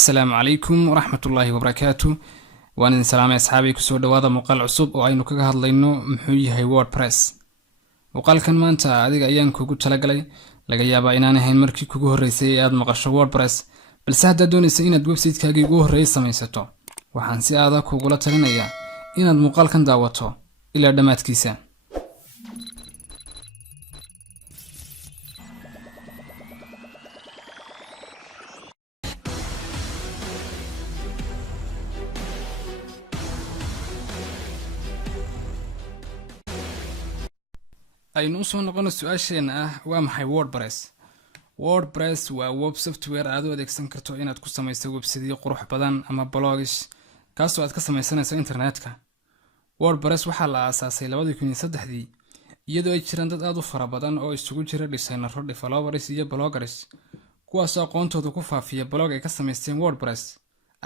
السلام عليكم ورحمة الله وبركاته. وأنا سلام أصحابي كسو دوادا مقال عصوب oo aynu kaga hadlayno muxuu yahay WordPress. Muuqaalkan maanta adiga ayaan kugu talagalay laga yaabaa inaan ahayn markii kugu horeysay aad maqasho WordPress, balse hadda doonaysa inaad website-kaaga ugu horeeyay samaysato, waxaan si adag kugula talinayaa inaad muuqaalkan daawato ilaa dhamaadkiisa. aynu soo noqono su'aasheena ah waa maxay WordPress. WordPress waa web software aad u adeegsan karto inaad ku samayso website qurux badan ama blogs kaasoo aad ka samaysanayso internetka. WordPress waxaa la aasaasay 2003 iyadoo ay jiraan dad aad u fara badan oo isugu jira designers, developers iyo bloggers kuwaas oo aqoontooda ku faafiya blog ay ka samaysteen WordPress.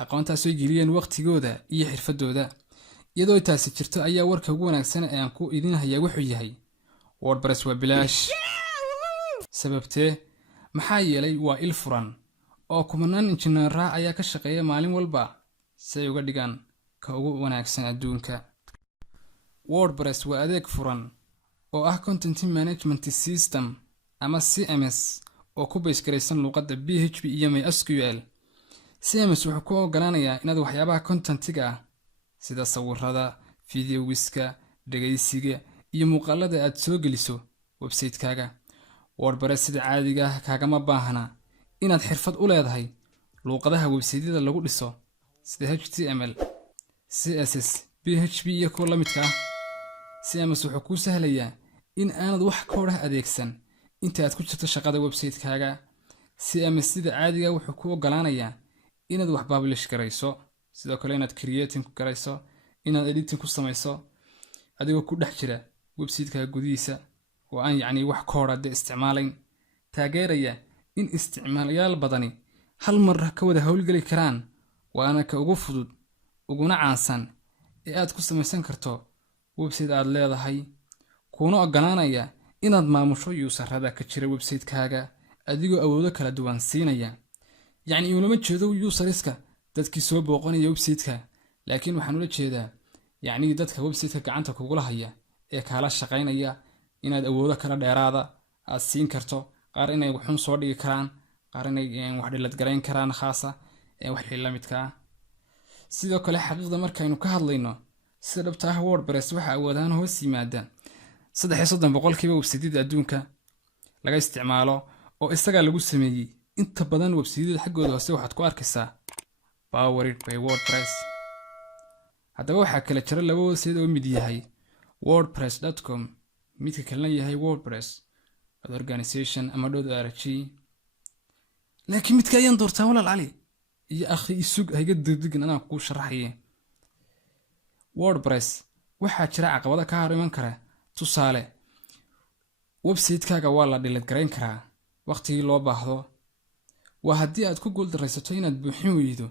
aqoontaas ay geliyeen waqtigooda iyo xirfadooda. iyadoo taasi jirto ayaa warka ugu wanaagsan ee aan ku idin hayaa wuxuu yahay WordPress waa bilaash. sababtee maxaa yeelay waa il furan oo kumanaan injineera ayaa ka shaqeeya maalin walba si ay uga dhigaan ka ugu wanaagsan adduunka. WordPress waa adeeg furan oo ah content management system ama CMS oo ku baysgaraysan luqadda PHP iyo MySQL. CMS wuxuu ku ogolaanayaa inaad waxyaabaha contentiga ah sida sawirrada, fiidiyowiska, dhageysiga iyo muuqaalada aad soo geliso website-kaaga. WordPress sida caadiga ah kaagama baahna inaad xirfad u leedahay luqadaha website-yada lagu dhiso sida HTML, CSS, PHP iyo kuwa la midka ah. CMS wuxuu kuu sahlayaa in aanad wax koodh ah adeegsan inta aad ku jirto shaqada website-kaaga. CMS sida caadiga wuxuu kuu ogolaanayaa inaad wax publish garayso, sidoo kale inaad creating ku garayso, inaad editing ku samayso adigoo ku dhex jira website-kaaga gudihiisa oo aan yacni wax koodh ah isticmaalayn. taageeraya in isticmaalayaal badani hal mar ka wada hawlgeli karaan, waana ka ugu fudud uguna caansan ee aad ku samaysan karto website aad leedahay, kuna ogolaanaya inaad maamusho user-rada ka jira website-kaaga adigoo awoodo kala duwan siinaya. yacni ulama jeedo user-iska dadkii soo booqanaya website-ka, laakiin waxaan ula jeedaa yacni dadka website-ka gacanta kugula haya ee kala shaqaynaya inaad awoodo kala dheeraada aad siin karto. qaar inay waxun soo dhigi karaan, qaar inay wax dhilad garayn karaan khaasa wixii la midka ah. sidoo kale xaqiiqda markaynu ka hadlayno sida dhabta ah WordPress waxa awoodaan hoos yimaada 33% website-yada adduunka laga isticmaalo oo isaga lagu sameeyay. inta badan website-yada xaggooda hoose waxaad ku arkaysaa powered by WordPress. haddaba waxaa kala jira laba website oo mid yahay wordpress.com midka kalena yahay WordPress organization ama .org. laakiin midka ayaan doortaa walaal cali iyo akhi isug hayga degdegin anaa kuu sharaxaya. WordPress waxaa jira caqabado ka hor iman kara. tusaale, website-kaaga waa la dhilad garayn karaa waqtigii loo baahdo. waa haddii aad ku guuldaraysato inaad buuxin weydo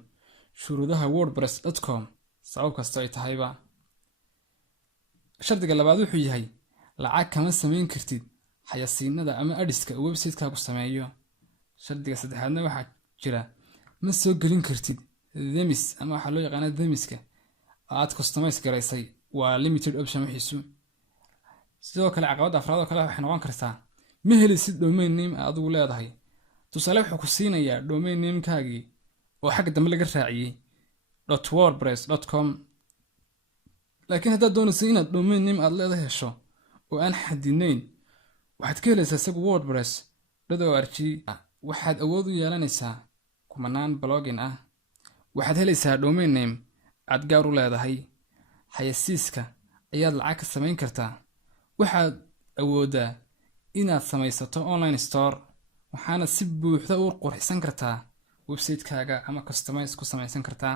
shuruudaha wordpress.com sabab kasta ay tahayba. shardiga labaad wuxuu yahay lacag kama samayn kartid xayasiinada ama adhiska uu website-kaagu sameeyo. shardiga saddexaadna waxaa jira ma soo gelin kartid themes ama waxaa loo yaqaana themiska aad customize garaysay, waa limited option wixiisu. sidoo kale caqabada afraad oo kale waxay noqon kartaa ma helisid domain name aad ugu leedahay. tusaale wuxuu ku siinayaa domain name-kaagii oo xagga dambe laga raaciyay .wordpress.com, laakiin haddaad doonayso inaad domain name aad leedahay hesho oo aan xadidnayn waxaad ka helaysaa isagu wordpress.org. waxaad awood u yeelanaysaa kumanaan blogging ah. waxaad helaysaa domain name aad gaar u leedahay. xayasiiska ayaad lacag ka samayn kartaa. waxaad awoodaa inaad samaysato online store, waxaana si buuxda u qurxisan kartaa website-kaaga ama customize ku samaysan kartaa.